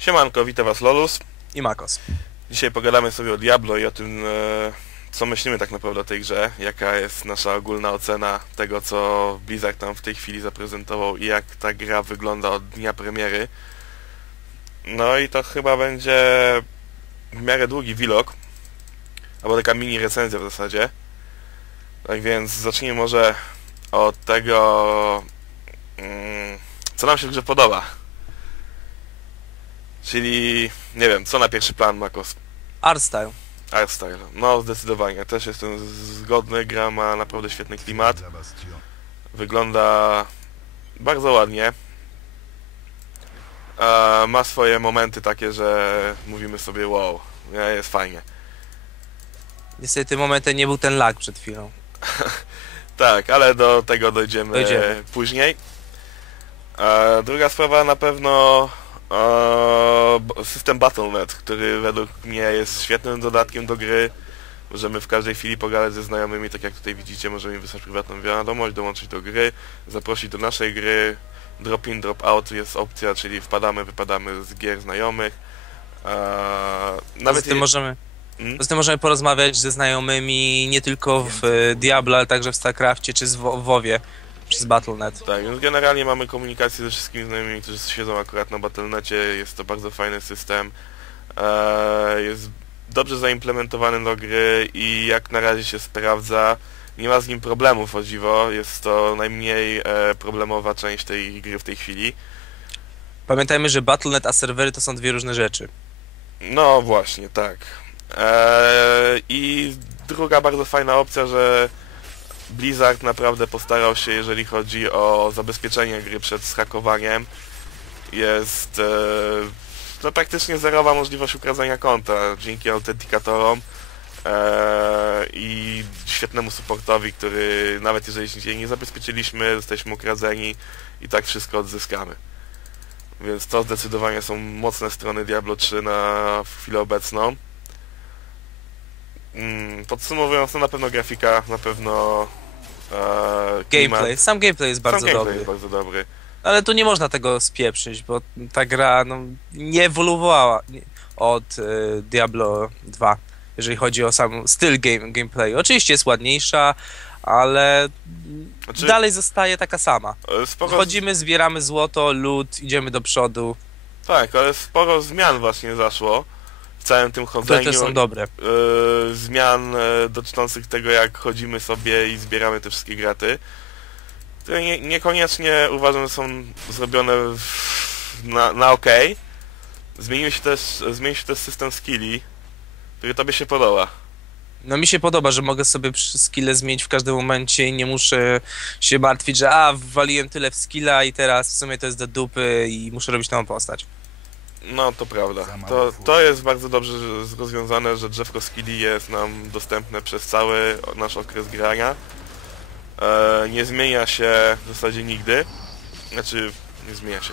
Siemanko, witam was Lolus. I Makos. Dzisiaj pogadamy sobie o Diablo i o tym, e, co myślimy tak naprawdę o tej grze, jaka jest nasza ogólna ocena tego, co Blizzard tam w tej chwili zaprezentował i jak ta gra wygląda od dnia premiery. No i to chyba będzie w miarę długi vlog, albo taka mini recenzja w zasadzie. Tak więc zacznijmy może od tego, mm, co nam się w grze podoba. Czyli, nie wiem, co na pierwszy plan Makos? Art style. Art style. No, zdecydowanie. Też jestem zgodny. Gra ma naprawdę świetny klimat. Wygląda bardzo ładnie. E, ma swoje momenty takie, że mówimy sobie wow, jest fajnie. Niestety momentem nie był ten lag przed chwilą. Tak, ale do tego dojdziemy, Dojdziemy. później. E, druga sprawa na pewno system Battle.net, który według mnie jest świetnym dodatkiem do gry. Możemy w każdej chwili pogadać ze znajomymi, tak jak tutaj widzicie, możemy im wysłać prywatną wiadomość, dołączyć do gry, zaprosić do naszej gry. Drop in, drop out jest opcja, czyli wpadamy, wypadamy z gier znajomych. E, Nawet tym je- możemy, Mm? poza tym możemy porozmawiać ze znajomymi nie tylko w e, Diablo, ale także w StarCraftie czy Wo- WoWie przez Battle.net. Tak, więc generalnie mamy komunikację ze wszystkimi znajomymi, którzy siedzą akurat na Battle.necie, jest to bardzo fajny system, eee, jest dobrze zaimplementowany do gry i jak na razie się sprawdza, nie ma z nim problemów o dziwo, jest to najmniej e, problemowa część tej gry w tej chwili. Pamiętajmy, że Battle.net a serwery to są dwie różne rzeczy. No właśnie, tak. Eee, I druga bardzo fajna opcja, że Blizzard naprawdę postarał się, jeżeli chodzi o zabezpieczenie gry przed zhakowaniem. Jest e, no, praktycznie zerowa możliwość ukradzenia konta dzięki autentykatorom e, i świetnemu supportowi, który nawet jeżeli nie zabezpieczyliśmy, jesteśmy ukradzeni i tak wszystko odzyskamy. Więc to zdecydowanie są mocne strony Diablo 3 na chwilę obecną. Mm, Podsumowując, to na pewno grafika, na pewno e. Gameplay. Sam gameplay jest bardzo Sam gameplay dobry. jest bardzo dobry. Ale tu nie można tego spieprzyć, bo ta gra no, nie ewoluowała od e, Diablo 2, jeżeli chodzi o sam styl game, gameplayu. Oczywiście jest ładniejsza, ale Znaczy, dalej zostaje taka sama. e, sporo, Wchodzimy, zbieramy złoto, lód, idziemy do przodu. tak, ale sporo zmian właśnie zaszło w całym tym Które chodzeniu. też są dobre. e, zmian e, dotyczących tego, jak chodzimy sobie i zbieramy te wszystkie graty, które nie, niekoniecznie uważam, że są zrobione w, na, na ok. Zmienił się też, zmienił się też system skilli, który tobie się podoba. No mi się podoba, że mogę sobie skille zmienić w każdym momencie i nie muszę się martwić, że a, wwaliłem tyle w skilla i teraz w sumie to jest do dupy i muszę robić nową postać. No, to prawda. To, to jest bardzo dobrze rozwiązane, że drzewko skilli jest nam dostępne przez cały nasz okres grania. E, nie zmienia się w zasadzie nigdy. Znaczy, nie zmienia się.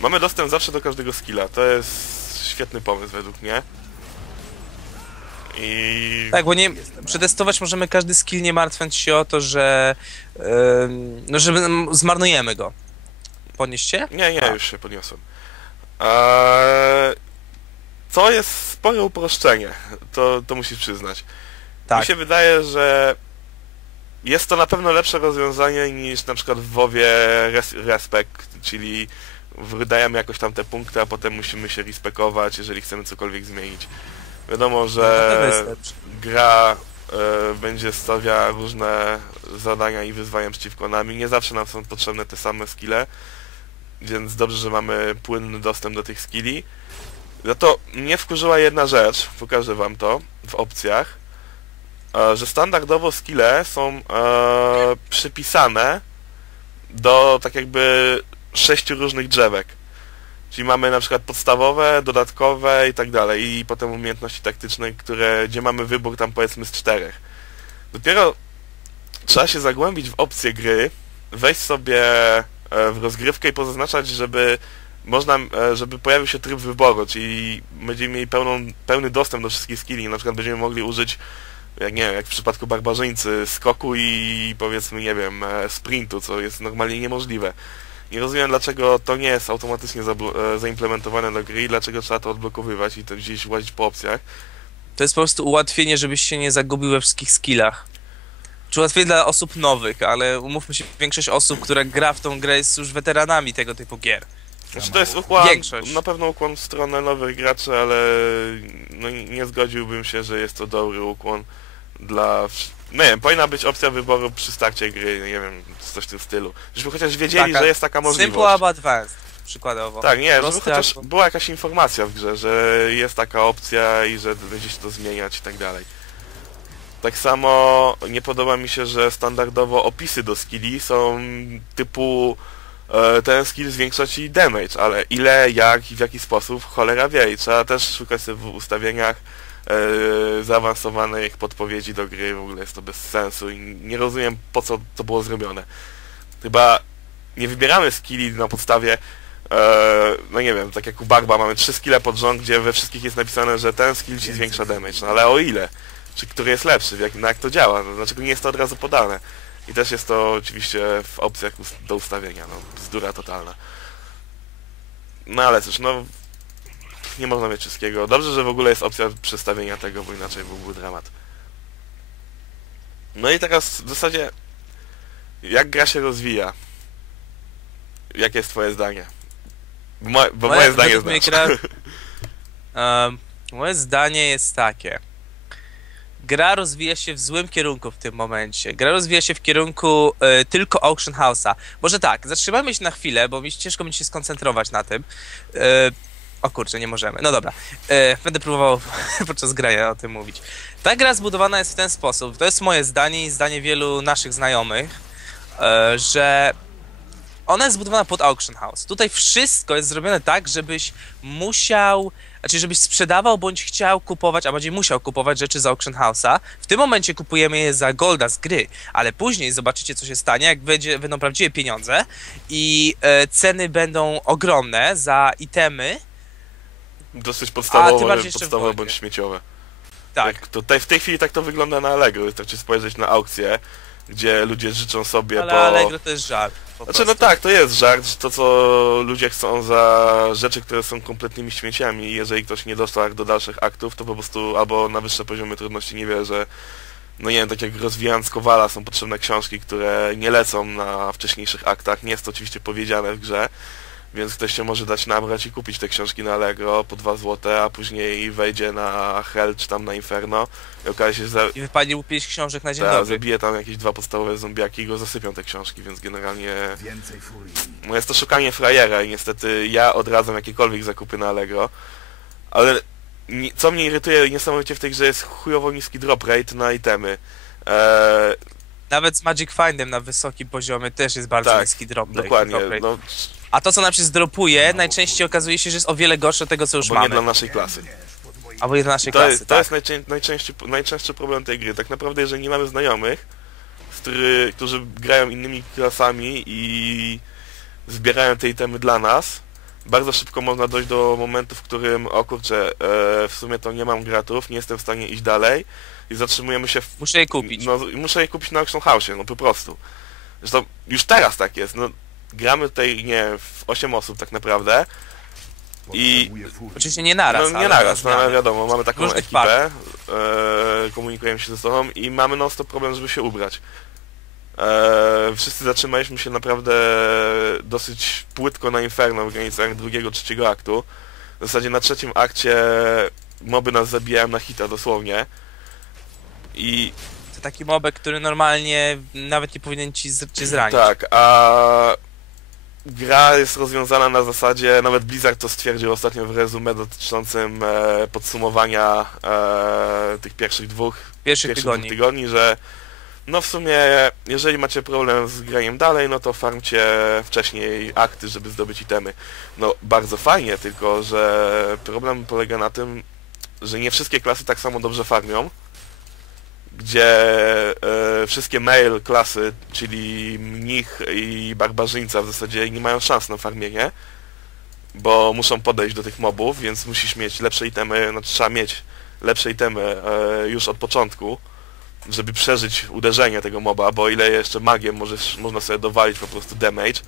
Mamy dostęp zawsze do każdego skilla. To jest świetny pomysł według mnie. I... Tak, bo nie, przetestować możemy każdy skill, nie martwiąc się o to, że em, no, że zmarnujemy go. Podnieście? Nie, nie, A. już się podniosłem. Eee, to jest spore uproszczenie, to, to musisz przyznać. Tak. Mi się wydaje, że jest to na pewno lepsze rozwiązanie niż na przykład w WoWie res Respect, czyli wydajemy jakoś tam te punkty, a potem musimy się respekować, jeżeli chcemy cokolwiek zmienić. Wiadomo, No, że gra e, będzie stawiała różne zadania i wyzwania przeciwko nami. Nie zawsze nam są potrzebne te same skille, więc dobrze, że mamy płynny dostęp do tych skilli. Za to mnie wkurzyła jedna rzecz, pokażę wam to w opcjach, e, że standardowo skille są e, przypisane do tak jakby sześciu różnych drzewek. Czyli mamy na przykład podstawowe, dodatkowe i tak dalej i potem umiejętności taktyczne, które, gdzie mamy wybór tam powiedzmy z czterech. Dopiero trzeba się zagłębić w opcje gry, wejść sobie w rozgrywkę i pozaznaczać, żeby można, e, żeby pojawił się tryb wyboru, czyli będziemy mieli pełną, pełny dostęp do wszystkich skilli, na przykład będziemy mogli użyć jak nie wiem, jak w przypadku barbarzyńcy, skoku i powiedzmy, nie wiem, e, sprintu, co jest normalnie niemożliwe. Nie rozumiem dlaczego to nie jest automatycznie e, zaimplementowane do gry i dlaczego trzeba to odblokowywać i to gdzieś łazić po opcjach. To jest po prostu ułatwienie, żebyś się nie zagubił we wszystkich skillach. Czy ułatwienie dla osób nowych, ale umówmy się, większość osób, która gra w tą grę jest już weteranami tego typu gier. Znaczy to jest ukłon, Większość. na pewno ukłon w stronę nowych graczy, ale no, nie zgodziłbym się, że jest to dobry ukłon dla... No nie wiem, powinna być opcja wyboru przy starcie gry, nie wiem, coś w tym stylu. Żebyśmy chociaż wiedzieli, Taka że jest taka możliwość. Simple albo advanced, przykładowo. Tak, nie, żeby Prosty chociaż albo- była jakaś informacja w grze, że jest taka opcja i że będzie się to zmieniać i tak dalej. Tak samo nie podoba mi się, że standardowo opisy do skilli są typu e, ten skill zwiększa ci damage, ale ile, jak i w jaki sposób, cholera wie i trzeba też szukać w ustawieniach e, zaawansowanych podpowiedzi do gry, w ogóle jest to bez sensu i nie rozumiem po co to było zrobione. Chyba nie wybieramy skilli na podstawie e, no nie wiem, tak jak u Barba mamy trzy skille pod rząd, gdzie we wszystkich jest napisane, że ten skill ci zwiększa damage, no ale o ile? Czy który jest lepszy? Jak, no jak to działa? No, dlaczego nie jest to od razu podane? I też jest to oczywiście w opcjach do ustawienia, no bzdura totalna. No ale cóż, no nie można mieć wszystkiego. Dobrze, że w ogóle jest opcja przestawienia tego, bo inaczej byłby dramat. No i teraz w zasadzie jak gra się rozwija? Jakie jest twoje zdanie? Bo, mo- bo moje, Moje- zdanie znasz. gra- Um, moje zdanie jest takie. Gra rozwija się w złym kierunku w tym momencie. Gra rozwija się w kierunku e, tylko Auction House'a. Może tak, zatrzymajmy się na chwilę, bo mi ciężko będzie się skoncentrować na tym. E, o kurczę, nie możemy. No dobra. E, będę próbował podczas grania o tym mówić. Ta gra zbudowana jest w ten sposób. To jest moje zdanie i zdanie wielu naszych znajomych, e, że ona jest zbudowana pod auction house. Tutaj wszystko jest zrobione tak, żebyś musiał, znaczy żebyś sprzedawał bądź chciał kupować, a bardziej musiał kupować rzeczy z auction house'a. W tym momencie kupujemy je za golda z gry, ale później zobaczycie co się stanie, jak będzie, będą prawdziwe pieniądze i e, ceny będą ogromne za itemy. Dosyć podstawowe, podstawowe bądź śmieciowe. Tak, Jak to, te, w tej chwili tak to wygląda na Allegro. Wystarczy spojrzeć na aukcje, gdzie ludzie życzą sobie ale po... Allegro to jest żart. Znaczy no tak, to jest żart, że to co ludzie chcą za rzeczy, które są kompletnymi śmieciami i jeżeli ktoś nie dostał do dalszych aktów, to po prostu albo na wyższe poziomy trudności nie wie, że no nie wiem, tak jak rozwijając Kowala są potrzebne książki, które nie lecą na wcześniejszych aktach, nie jest to oczywiście powiedziane w grze, więc ktoś się może dać nabrać i kupić te książki na Allegro po 2 złote, a później wejdzie na Hell czy tam na Inferno i okaże się, że I wypadnie mu pięć książek na dzień ta, dobry. zabije tam jakieś dwa podstawowe zombiaki i go zasypią te książki, więc generalnie Więcej furii. no jest to szukanie frajera i niestety ja odradzam jakiekolwiek zakupy na Allegro, ale co mnie irytuje niesamowicie w tej grze jest chujowo niski drop rate na itemy. Eee, Nawet z Magic Findem na wysokim poziomie też jest bardzo Tak, niski drop rate, dokładnie, drop rate. no, A to, co nam się zdropuje, najczęściej okazuje się, że jest o wiele gorsze od tego, co już bo nie mamy. dla naszej klasy. Albo nie dla naszej To klasy, jest, to tak. jest najczę, najczęstszy, najczęstszy problem tej gry. Tak naprawdę, jeżeli nie mamy znajomych, który, którzy grają innymi klasami i zbierają te itemy dla nas, bardzo szybko można dojść do momentu, w którym, o kurczę, e, w sumie to nie mam gratów, nie jestem w stanie iść dalej i zatrzymujemy się w Muszę je kupić. No, muszę je kupić na Auction House, no po prostu. Zresztą już teraz tak jest. No, gramy tutaj, nie w 8 osób tak naprawdę. I-. Oczywiście nie naraz, no nie ale naraz, no, ale wiadomo, mamy taką Różnych ekipę, e, komunikujemy się ze sobą i mamy non stop problem, żeby się ubrać. E, wszyscy zatrzymaliśmy się naprawdę dosyć płytko na Inferno w granicach drugiego, trzeciego aktu. W zasadzie na trzecim akcie moby nas zabijają na hita dosłownie. I To taki mobek, który normalnie nawet nie powinien ci cię zranić. Tak, a gra jest rozwiązana na zasadzie, nawet Blizzard to stwierdził ostatnio w rezumie dotyczącym e, podsumowania e, tych pierwszych dwóch, Pierwszych pierwszych tygodni. dwóch tygodni, że no w sumie jeżeli macie problem z graniem dalej, no to farmcie wcześniej akty, żeby zdobyć itemy. No bardzo fajnie, tylko że problem polega na tym, że nie wszystkie klasy tak samo dobrze farmią, gdzie e, wszystkie male klasy, czyli mnich i barbarzyńca w zasadzie nie mają szans na farmienie, bo muszą podejść do tych mobów, więc musisz mieć lepsze itemy, znaczy trzeba mieć lepsze itemy e, już od początku, żeby przeżyć uderzenie tego moba, bo ile jeszcze magiem możesz, można sobie dowalić po prostu damage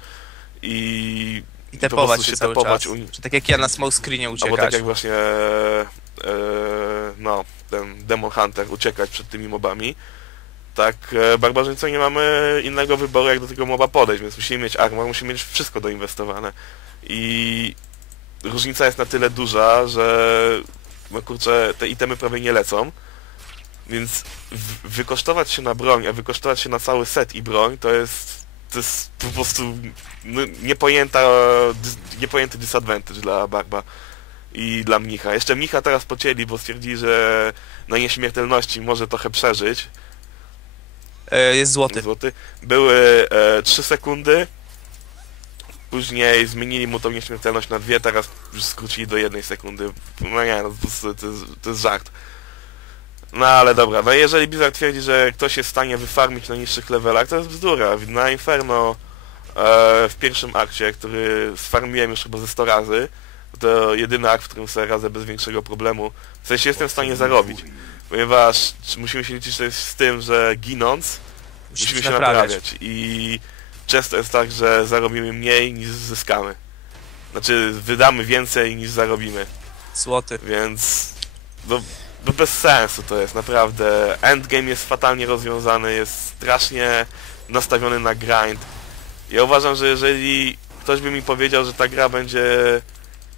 i I po tepować prostu się się tepować czas. u. Czy tak jak ja na small screenie albo uciekać. tak jak właśnie no, ten Demon Hunter uciekać przed tymi mobami, tak e, barbarzyńcy nie mamy innego wyboru jak do tego moba podejść, więc musimy mieć armor, musimy mieć wszystko doinwestowane. I różnica jest na tyle duża, że no kurczę, te itemy prawie nie lecą, więc wykosztować się na broń, a wykosztować się na cały set i broń, to jest to jest po prostu no, niepojęta, niepojęty disadvantage dla Barba i dla Mnicha. Jeszcze Mnicha teraz pocięli, bo stwierdzili, że na nieśmiertelności może trochę przeżyć. E, jest złoty. Złoty. Były e, 3 sekundy, później zmienili mu tą nieśmiertelność na dwie, teraz już skrócili do jednej sekundy. No nie, no, to, jest, to, jest, to jest żart. No ale dobra, no jeżeli Blizzard twierdzi, że ktoś jest w stanie wyfarmić na niższych levelach, to jest bzdura. Na Inferno e, w pierwszym akcie, który sfarmiłem już chyba ze 100 razy, to jedyny akt, w którym sobie radzę bez większego problemu. W sensie jestem w stanie zarobić, ponieważ musimy się liczyć też z tym, że ginąc musimy się naprawiać. I często jest tak, że zarobimy mniej niż zyskamy. Znaczy wydamy więcej niż zarobimy, Złoty. więc no, no bez sensu to jest, naprawdę. Endgame jest fatalnie rozwiązany, jest strasznie nastawiony na grind. Ja uważam, że jeżeli ktoś by mi powiedział, że ta gra będzie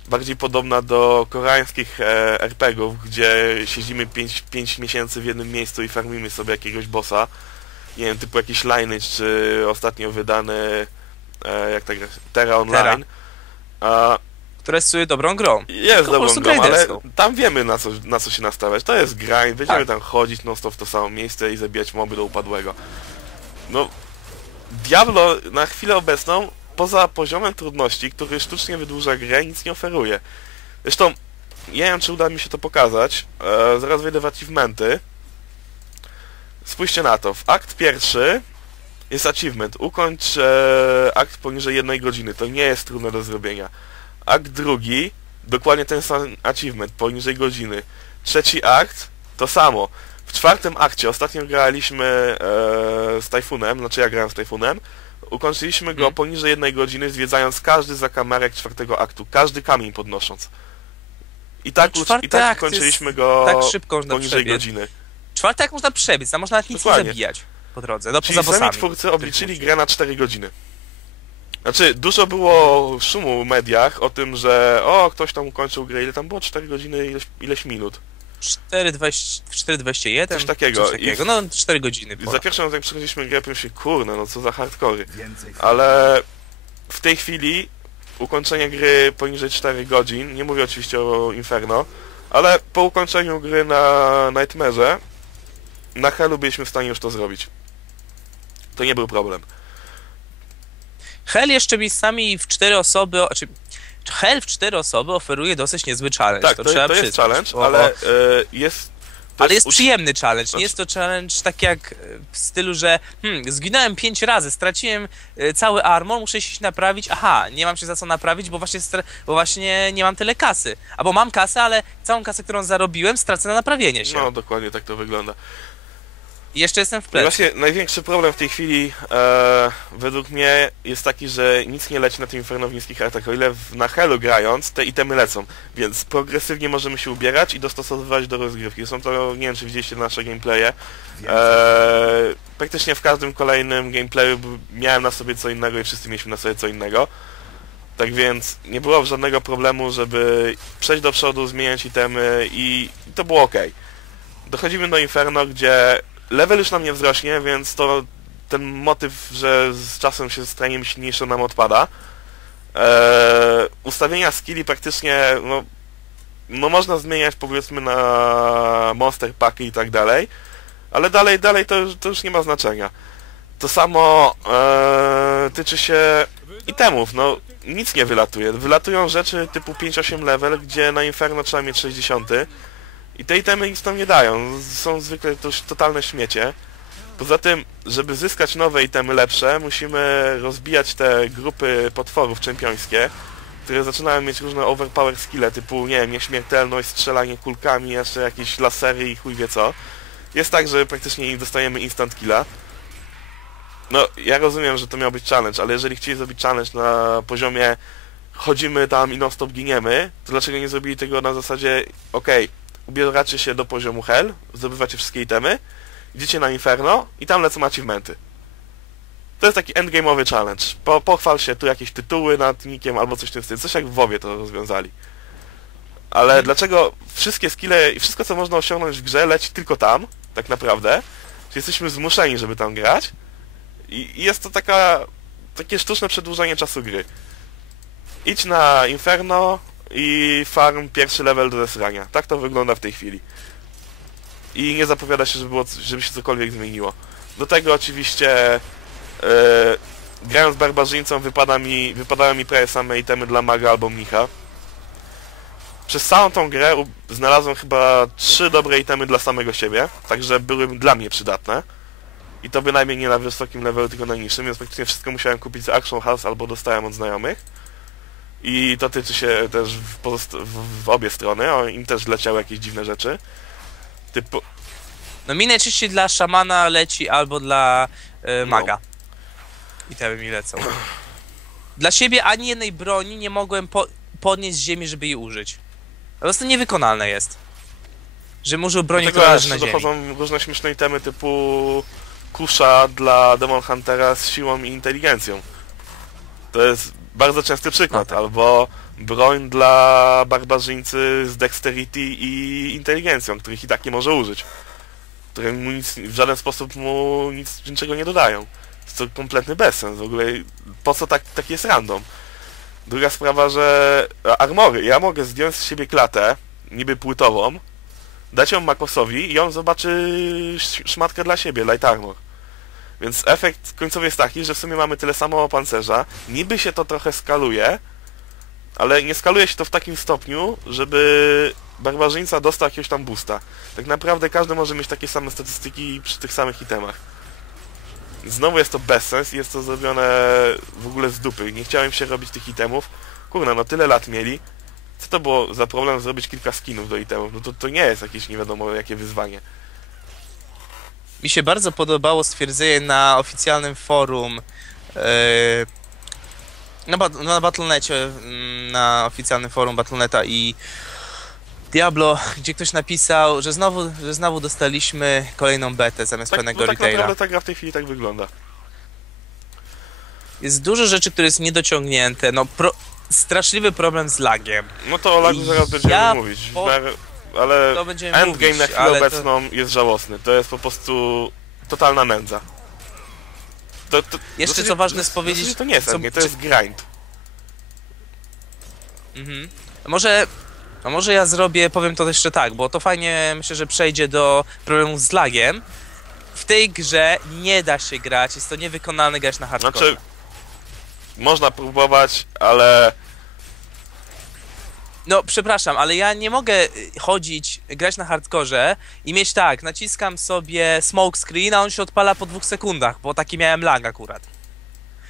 bardziej podobna do koreańskich e, RPGów, gdzie siedzimy 5 miesięcy w jednym miejscu i farmimy sobie jakiegoś bossa, nie wiem, typu jakiś Lineage, czy ostatnio wydany, e, jak tak Terra Online, a Które jest dobrą grą. jest dobrą grą, ale grinderską. tam wiemy na co, na co się nastawiać. To jest grind, będziemy Tak. tam chodzić non stop w to samo miejsce i zabijać moby do upadłego. No, Diablo na chwilę obecną, poza poziomem trudności, który sztucznie wydłuża grę, nic nie oferuje. Zresztą, nie wiem czy uda mi się to pokazać, e, zaraz wejdę w achievementy. Spójrzcie na to, w akt pierwszy jest achievement, ukończ e, akt poniżej jednej godziny, to nie jest trudne do zrobienia. Akt drugi, dokładnie ten sam achievement, poniżej godziny. Trzeci akt, to samo. W czwartym akcie, ostatnio graliśmy e, z Tajfunem, znaczy ja grałem z Tajfunem, ukończyliśmy go Mhm. poniżej jednej godziny, zwiedzając każdy zakamarek czwartego aktu, każdy kamień podnosząc. I tak, No, i tak akt ukończyliśmy go tak szybko poniżej przebiec. godziny. Czwarty jak można przebiec, tam można nawet nic nie Dokładnie. zabijać po drodze. No Czyli poza sami twórcy obliczyli grę na 4 godziny. Znaczy, dużo było szumu w mediach o tym, że o, ktoś tam ukończył grę, ile tam było? 4 godziny, ileś, ileś minut. 4,20 4,21? Coś takiego. Coś takiego. I- No 4 godziny. Ponad. za pierwszym razem jak przechodziliśmy grę, się, kurna, no co za hardkory. Więcej Ale w tej chwili ukończenie gry poniżej 4 godzin, nie mówię oczywiście o Inferno, ale po ukończeniu gry na Nightmare'ze na Hellu byliśmy w stanie już to zrobić. To nie był problem. Hell jeszcze miejscami w 4 osoby, znaczy Hell w 4 osoby oferuje dosyć niezły challenge. Tak, to, to, trzeba to jest przyznać, challenge, ale e, jest... ale jest przyjemny challenge. Nie jest to challenge tak jak e, w stylu, że hmm, zginąłem 5 razy, straciłem e, cały armor, muszę się naprawić. Aha, nie mam się za co naprawić, bo właśnie, bo właśnie nie mam tyle kasy. Albo mam kasę, ale całą kasę, którą zarobiłem, stracę na naprawienie się. No, dokładnie tak to wygląda. Jeszcze jestem w I plecy. właśnie największy problem w tej chwili e, według mnie jest taki, że nic nie leci na tym Inferno w niskich artach. O ile w, na Hellu grając, te itemy lecą, więc progresywnie możemy się ubierać i dostosowywać do rozgrywki. Są to, nie wiem czy widzieliście nasze gameplaye, e, praktycznie w każdym kolejnym gameplayu miałem na sobie co innego i wszyscy mieliśmy na sobie co innego. Tak więc nie było żadnego problemu, żeby przejść do przodu, zmieniać itemy i to było ok. Dochodzimy do Inferno, gdzie level już nam nie wzrośnie, więc to ten motyw, że z czasem się staniemy silniejsze nam odpada. Eee, ustawienia skilli praktycznie, no, no można zmieniać powiedzmy na monster paki i tak dalej, ale dalej, dalej to, już- to już nie ma znaczenia. To samo eee, tyczy się itemów, no nic nie wylatuje. Wylatują rzeczy typu 5-8 level, gdzie na Inferno trzeba mieć 60 i te itemy nic nam nie dają. Są zwykle to już totalne śmiecie. Poza tym, żeby zyskać nowe itemy lepsze, musimy rozbijać te grupy potworów czempiońskie, które zaczynają mieć różne overpower skille, typu, nie wiem, nieśmiertelność, strzelanie kulkami, jeszcze jakieś lasery i chuj wie co. Jest tak, że praktycznie dostajemy instant killa. No, ja rozumiem, że to miał być challenge, ale jeżeli chcieli zrobić challenge na poziomie chodzimy tam i non-stop giniemy, to dlaczego nie zrobili tego na zasadzie, okej, ubieracie się do poziomu Hell, zdobywacie wszystkie itemy, idziecie na Inferno i tam lecą achievementy. To jest taki endgame'owy challenge. Po, pochwal się tu jakieś tytuły nad nikiem albo coś w tym stylu. Coś jak w WoWie to rozwiązali. Ale Mhm. dlaczego wszystkie skille i wszystko co można osiągnąć w grze leci tylko tam, tak naprawdę, że jesteśmy zmuszeni, żeby tam grać i, i jest to taka, takie sztuczne przedłużanie czasu gry. Idź na Inferno i farm pierwszy level do zesrania. Tak to wygląda w tej chwili. I nie zapowiada się, żeby, było, żeby się cokolwiek zmieniło. Do tego oczywiście e, grając barbarzyńcą wypada mi, wypadają mi prawie same itemy dla maga albo mnicha. Przez całą tą grę znalazłem chyba trzy dobre itemy dla samego siebie, także były dla mnie przydatne. I to bynajmniej nie na wysokim levelu, tylko na niższym, więc praktycznie wszystko musiałem kupić z Action House albo dostałem od znajomych. I to tyczy się też w, w, w obie strony, o, im też leciały jakieś dziwne rzeczy. Typu, No mi najczęściej dla szamana leci albo dla e, maga. I te mi lecą. Dla siebie ani jednej broni nie mogłem po podnieść z ziemi, żeby jej użyć. Po prostu niewykonalne jest. Że użył broni, która leży na ziemi. dochodzą różne śmieszne itemy typu kusza dla Demon Huntera z siłą i inteligencją. To jest bardzo częsty przykład. No tak. Albo broń dla barbarzyńcy z dexterity i inteligencją, których i tak nie może użyć. Które mu nic, w żaden sposób mu nic, niczego nie dodają. Jest to kompletny bezsens. W ogóle po co tak, tak jest random? Druga sprawa, że armory. Ja mogę zdjąć z siebie klatę, niby płytową, dać ją Makosowi i on zobaczy sz- szmatkę dla siebie, light armor. Więc efekt końcowy jest taki, że w sumie mamy tyle samo pancerza, niby się to trochę skaluje, ale nie skaluje się to w takim stopniu, żeby barbarzyńca dostał jakiegoś tam boosta. Tak naprawdę każdy może mieć takie same statystyki przy tych samych itemach. Znowu jest to bezsens i jest to zrobione w ogóle z dupy. Nie chciałem się robić tych itemów. Kurna, no tyle lat mieli. Co to było za problem zrobić kilka skinów do itemów? No to, to nie jest jakieś nie wiadomo jakie wyzwanie. Mi się bardzo podobało stwierdzenie na oficjalnym forum e, na, bat- na Battle.necie, mm, na oficjalnym forum Battle.neta i Diablo, gdzie ktoś napisał, że znowu, że znowu dostaliśmy kolejną betę zamiast Tak, pewnego no tak retaila. naprawdę ta gra w tej chwili tak wygląda. Jest dużo rzeczy, które jest niedociągnięte, no pro, straszliwy problem z lagiem. No to o lagu zaraz będziemy Ja mówić. po- Ale To będziemy endgame mówić, na chwilę ale to- obecną jest żałosny. To jest po prostu totalna nędza. To, to, Jeszcze co ważne jest powiedzieć, To nie jest co- endgame, to czy- jest grind. Mhm. A Może, a może ja zrobię, powiem to jeszcze tak, bo to fajnie myślę, że przejdzie do problemu z lagiem. W tej grze nie da się grać, jest to niewykonalne grać na hardcore. Znaczy, można próbować, ale No przepraszam, ale ja nie mogę y, chodzić, grać na hardkorze i mieć tak, naciskam sobie smoke screen, a on się odpala po dwóch sekundach, bo taki miałem lag akurat.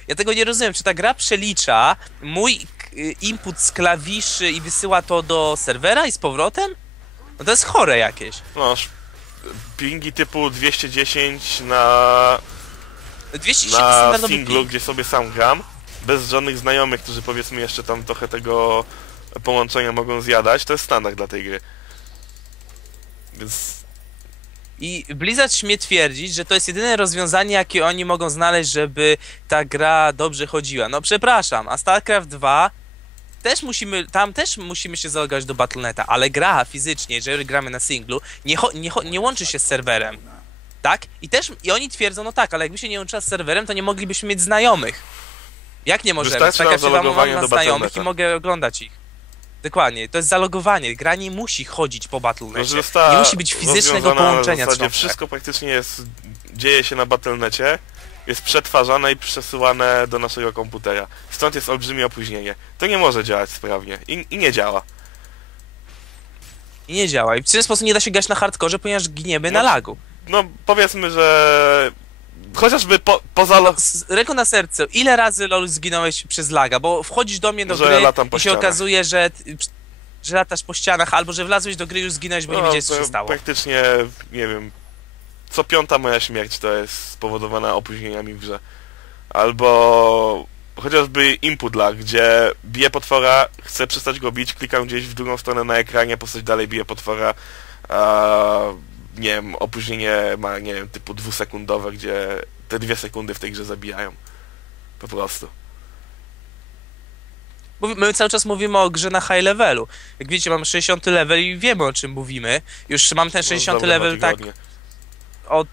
Ja tego nie rozumiem, czy ta gra przelicza mój y, input z klawiszy i wysyła to do serwera i z powrotem? No to jest chore jakieś. no, pingi typu 210 na, 200 na singlu, ping. gdzie sobie sam gram, bez żadnych znajomych, którzy powiedzmy jeszcze tam trochę tego połączenia mogą zjadać, to jest standard dla tej gry. Więc I Blizzard śmie twierdzić, że to jest jedyne rozwiązanie, jakie oni mogą znaleźć, żeby ta gra dobrze chodziła. No przepraszam, a StarCraft 2 też musimy, tam też musimy się zalogować do Battle.neta, ale gra fizycznie, jeżeli gramy na singlu, nie, nie, nie łączy się z serwerem. Tak? I też, i oni twierdzą, no tak, ale jakby się nie łączyła z serwerem, to nie moglibyśmy mieć znajomych. Jak nie możemy? Wystarczy Tak, ja się do znajomych i mogę oglądać ich. Dokładnie, to jest zalogowanie. Gra nie musi chodzić po Battle.necie. Nie musi być fizycznego połączenia W zasadzie wszystko praktycznie jest, dzieje się na Battle.necie, jest przetwarzane i przesyłane do naszego komputera. Stąd jest olbrzymie opóźnienie. To nie może działać sprawnie i, i nie działa. I nie działa. I w ten sposób nie da się grać na hardkorze, ponieważ gniemy na No, lagu. No powiedzmy, że chociażby po, poza... No, ręką na serce, ile razy LOL zginąłeś przez laga? Bo wchodzisz do mnie do Że gry po i się ścianach. okazuje, że, że latasz po ścianach, albo że wlazłeś do gry i już zginąłeś, bo nie no, wiedziałeś co się stało. Praktycznie, nie wiem, co piąta moja śmierć to jest spowodowana opóźnieniami w grze. Albo chociażby input lag, gdzie bije potwora, chcę przestać go bić, klikam gdzieś w drugą stronę na ekranie, postać dalej bije potwora, a nie wiem, opóźnienie ma, nie wiem, typu dwusekundowe, gdzie te dwie sekundy w tej grze zabijają. Po prostu. My cały czas mówimy o grze na high levelu. Jak wiecie, mam 60 level i wiemy o czym mówimy. Już mam ten 60 No, dobre level tak od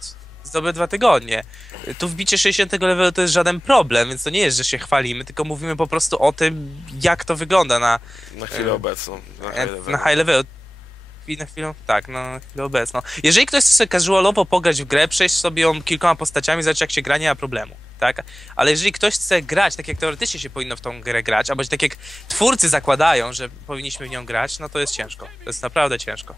zdobył dwa tygodnie. Tu wbicie 60 levelu to jest żaden problem, więc to nie jest, że się chwalimy, tylko mówimy po prostu o tym, jak to wygląda na, Na chwilę e, obecną. Na high e, levelu. na high levelu. Na chwilę, tak, na chwilę obecną. Jeżeli ktoś chce casualowo pograć w grę, przejść sobie ją kilkoma postaciami, zobaczyć jak się gra, nie ma problemu, tak? Ale jeżeli ktoś chce grać, tak jak teoretycznie się powinno w tą grę grać, albo tak jak twórcy zakładają, że powinniśmy w nią grać, no to jest ciężko. To jest naprawdę ciężko.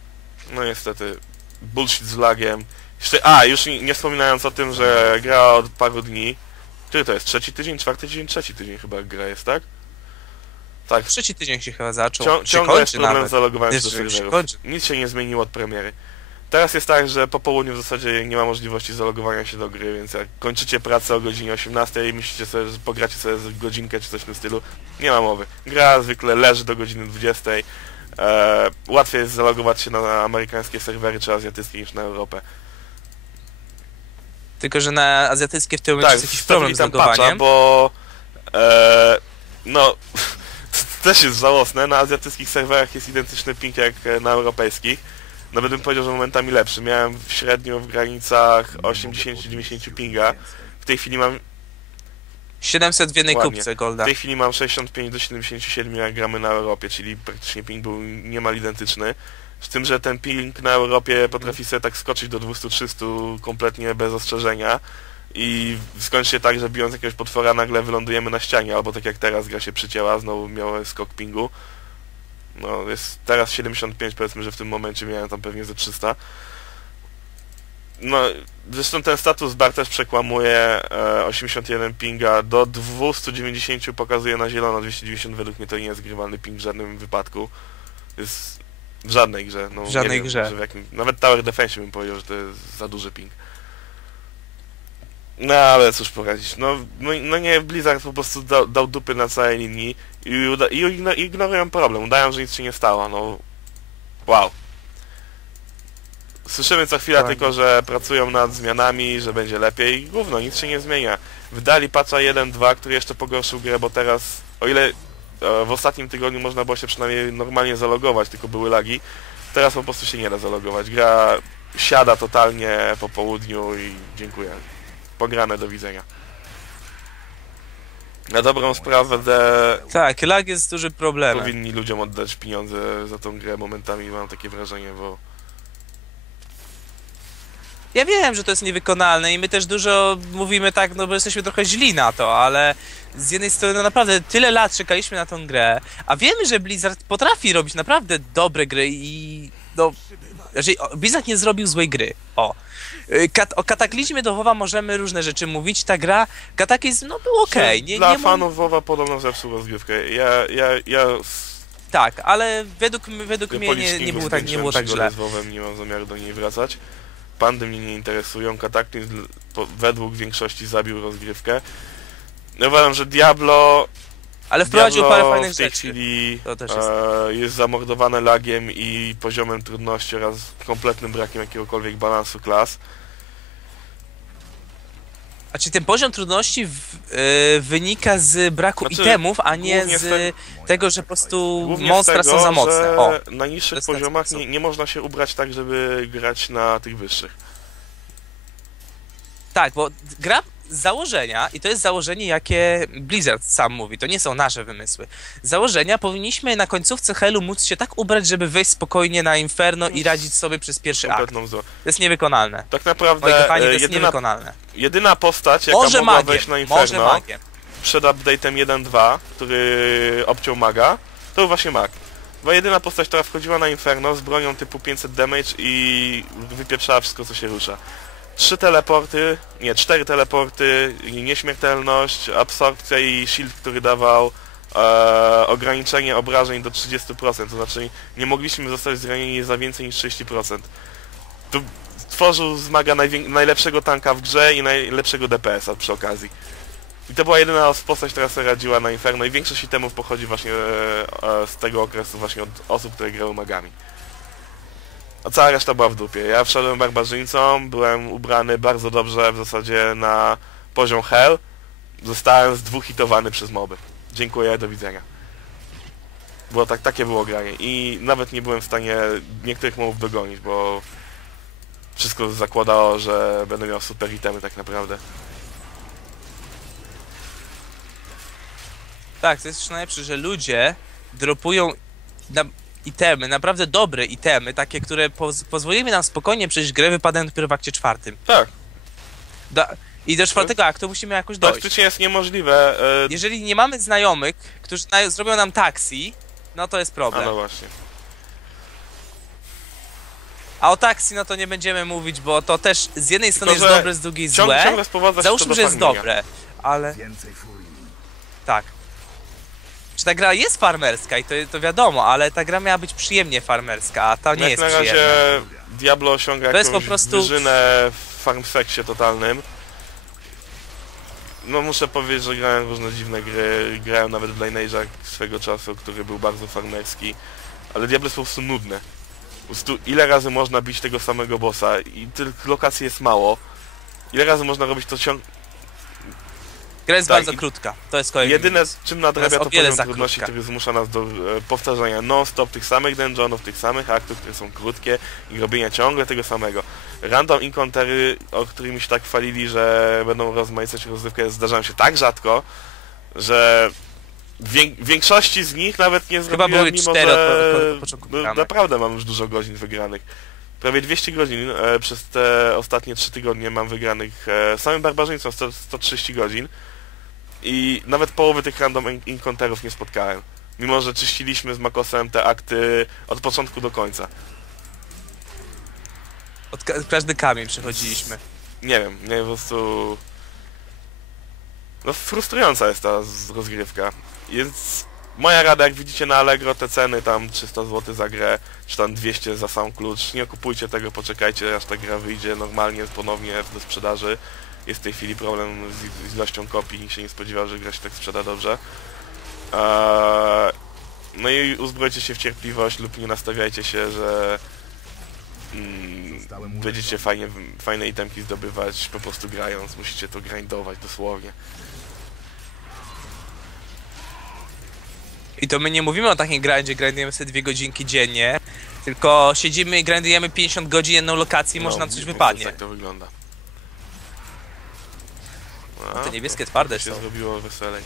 No niestety, bullshit z lagiem. Jeszcze, a, już nie, nie wspominając o tym, że gra od paru dni. Który to jest? Trzeci tydzień, czwarty tydzień, trzeci tydzień chyba gra jest, tak? Tak, Trzeci tydzień się chyba zaczął. cią, ciągle jest problem nawet. z zalogowaniem się do serwerów. Nic się nie zmieniło od premiery. Teraz jest tak, że po południu w zasadzie nie ma możliwości zalogowania się do gry, więc jak kończycie pracę o godzinie 18 i myślicie sobie, że pogracie sobie godzinkę czy coś w tym stylu, nie ma mowy. Gra zwykle leży do godziny 20. E, łatwiej jest zalogować się na amerykańskie serwery czy azjatyckie niż na Europę. Tylko, że na azjatyckie w tym momencie jest jakiś problem z tam patcha, logowaniem. bo e, no też jest żałosne, na azjatyckich serwerach jest identyczny ping jak e, na europejskich. Nawet bym powiedział, że momentami lepszy. Miałem średnio w granicach 80-90 pinga. W tej chwili mam 700 w jednej Ładnie. kupce w Golda. tej chwili mam 65 do 77 jak gramy na Europie, czyli praktycznie ping był niemal identyczny. Z tym, że ten ping na Europie potrafi sobie tak skoczyć do 200-300 kompletnie bez ostrzeżenia i skończy się tak, że bijąc jakiegoś potwora nagle wylądujemy na ścianie, albo tak jak teraz gra się przycięła, znowu miałem skok pingu. No jest teraz 75 powiedzmy, że w tym momencie miałem tam pewnie ze 300. No, zresztą ten status bar też przekłamuje e, 81 pinga do 290 pokazuje na zielono, 290 według mnie to nie jest grywalny ping w żadnym wypadku. Jest w żadnej grze. No, W żadnej wiem, grze. jakim, nawet Tower Defense bym powiedział, że to jest za duży ping. No ale cóż poradzić. No, no, no nie, Blizzard po prostu dał, dał dupy na całej linii i, uda, i igno- ignorują problem. Udają, że nic się nie stało. No wow. Słyszymy co chwila Tak. tylko, że pracują nad zmianami, że będzie lepiej. Gówno, nic się nie zmienia. Wydali patcha 1.2, który jeszcze pogorszył grę, bo teraz, o ile e, w ostatnim tygodniu można było się przynajmniej normalnie zalogować, tylko były lagi, teraz po prostu się nie da zalogować. Gra siada totalnie po południu i dziękuję. Pograne, do widzenia. Na dobrą sprawę Tak, lag jest dużym problemem. powinni ludziom oddać pieniądze za tą grę momentami, mam takie wrażenie, bo Ja wiem, że to jest niewykonalne i my też dużo mówimy tak, no bo jesteśmy trochę źli na to, ale z jednej strony no naprawdę tyle lat czekaliśmy na tą grę, a wiemy, że Blizzard potrafi robić naprawdę dobre gry i no... Znaczy, Blizzard nie zrobił złej gry. O. Y, Kat o Kataklizmie do WoWa możemy różne rzeczy mówić. Ta gra, Kataklizm, no był okej. Nie, dla nie fanów WoWa podobno zepsuł rozgrywkę. Ja, ja, ja Tak, ale według, według mnie nie, nie, było tak, nie było tak źle. z WoWem, nie mam zamiaru do niej wracać. Pandy mnie nie interesują, Kataklizm według większości zabił rozgrywkę. Uważam, że Diablo, Ale wprowadził Diablo parę fajnych w tej rzeczy. chwili To też jest. e, jest zamordowane lagiem i poziomem trudności oraz kompletnym brakiem jakiegokolwiek balansu klas. A czy ten poziom trudności w, y, wynika z braku Znaczy, itemów, a nie głównie z z tego, że po prostu Głównie monstra tego, są za mocne. Że O, na niższych jest ten poziomach sposób. nie, nie można się ubrać tak, żeby grać na tych wyższych. tak, bo gra z założenia, i to jest założenie, jakie Blizzard sam mówi, to nie są nasze wymysły. Z założenia powinniśmy na końcówce Helu móc się tak ubrać, żeby wejść spokojnie na Inferno i radzić sobie przez pierwszy akt. Kompletną zło. To jest niewykonalne. Tak naprawdę kochani, to e, jest jedyna, niewykonalne. jedyna postać, jaka Może mogła magiem, wejść na może Inferno magiem. przed update'em 1.2, który obciął maga, to był właśnie mag. Była jedyna postać, która wchodziła na Inferno z bronią typu 500 damage i wypieprzała wszystko, co się rusza. Trzy teleporty, nie, cztery teleporty, nieśmiertelność, absorpcja i shield, który dawał e, ograniczenie obrażeń do 30%, to znaczy nie mogliśmy zostać zranieni za więcej niż 30%. Tu stworzył z maga najwię- najlepszego tanka w grze i najlepszego DPS-a przy okazji. I to była jedyna postać, która sobie radziła na Inferno i większość itemów pochodzi właśnie e, e, z tego okresu właśnie od osób, które grały magami. A cała reszta była w dupie. Ja wszedłem barbarzyńcą, byłem ubrany bardzo dobrze w zasadzie na poziom Hell. Zostałem zdwuhitowany przez moby. Dziękuję, do widzenia. Było tak, takie było granie i nawet nie byłem w stanie niektórych mobów dogonić, bo wszystko zakładało, że będę miał super itemy tak naprawdę. Tak, to jest najlepsze, że ludzie dropują na itemy, naprawdę dobre itemy, takie, które poz pozwoliły nam spokojnie przejść grę, wypadają dopiero w akcie czwartym. Tak, Da I do czwartego aktu musimy jakoś dojść. praktycznie jest niemożliwe. E, Jeżeli nie mamy znajomych, którzy na zrobią nam taksi, no to jest a problem. no właśnie. A o taksi, no to nie będziemy mówić, bo to też z jednej strony Tylko, jest że dobre, z drugiej Ciągle, złe. ciągle Załóżmy, że jest dobre, ale Więcej furii. tak. Czy ta gra jest farmerska i to, to wiadomo, ale ta gra miała być przyjemnie farmerska, a ta nie Jak jest na razie przyjemna. Diablo osiąga To jakąś po prostu- wyżynę w farmseksie totalnym. No muszę powiedzieć, że grałem różne dziwne gry, grałem nawet w Lineage'a swego czasu, który był bardzo farmerski, ale Diablo jest po prostu nudne. Po prostu ile razy można bić tego samego bossa i tych lokacji jest mało. Ile razy można robić to ciąg... Gra jest tak, bardzo krótka, to jest kolejny Jedyne minus. czym nadrabia to poziom trudności, który zmusza nas do e, powtarzania non-stop tych samych dungeonów, tych samych aktów, które są krótkie i robienia ciągle tego samego. Random encountery, o którymi się tak chwalili, że będą rozmaicać rozrywkę, zdarzają się tak rzadko, że wiek- większości z nich nawet nie zrobiłem, były mimo cztery od- że od- od początku no, naprawdę mam już dużo godzin wygranych. Prawie 200 godzin e, przez te ostatnie 3 tygodnie mam wygranych e, samym barbarzyńcą 100, 130 godzin i nawet połowy tych random en- encounterów nie spotkałem. Mimo, że czyściliśmy z Makosem te akty od początku do końca. Od ka każdy kamień przechodziliśmy. Nie wiem, nie po prostu... No frustrująca jest ta rozgrywka. Więc moja rada, jak widzicie na Allegro te ceny tam 300 zł za grę, czy tam 200 za sam klucz, nie kupujcie tego, poczekajcie aż ta gra wyjdzie normalnie ponownie do sprzedaży. Jest w tej chwili problem z, z ilością kopii, nikt się nie spodziewał, że gra się tak sprzeda dobrze. Eee, no i uzbrojcie się w cierpliwość lub nie nastawiajcie się, że mm, będziecie fajnie, fajne itemki zdobywać po prostu grając. Musicie to grindować dosłownie. I to my nie mówimy o takiej grze, gdzie grindujemy sobie dwie godzinki dziennie, tylko siedzimy i grindujemy 50 godzin jedną lokację i może nam coś wypadnie. Tak to wygląda. A, Te niebieskie twarde się są. zrobiło weselej.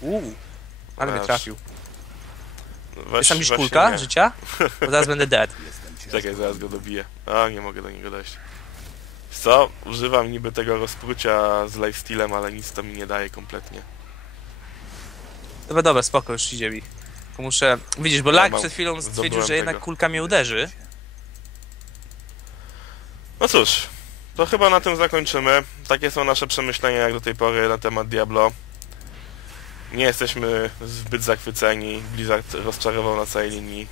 Uuu, ale mnie trafił. No Jest właśnie- tam gdzieś właśnie kulka nie. życia? Bo zaraz będę dead. Czekaj, zaraz go dobiję. A, nie mogę do niego dojść. Wiesz Co? Używam niby tego rozprucia z lifestylem, ale nic to mi nie daje kompletnie. Dobra, dobra, spoko, już idzie mi. Tylko muszę... Widzisz, bo lag mam- przed chwilą stwierdził, zdobyłem że jednak tego. kulka mnie uderzy. No cóż, to chyba na tym zakończymy. Takie są nasze przemyślenia jak do tej pory na temat Diablo. Nie jesteśmy zbyt zachwyceni. Blizzard rozczarował na całej linii.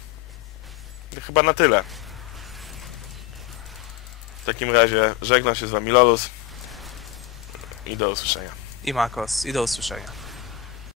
Chyba na tyle. W takim razie żegnam się z wami Lolus i do usłyszenia. I Makos, i do usłyszenia.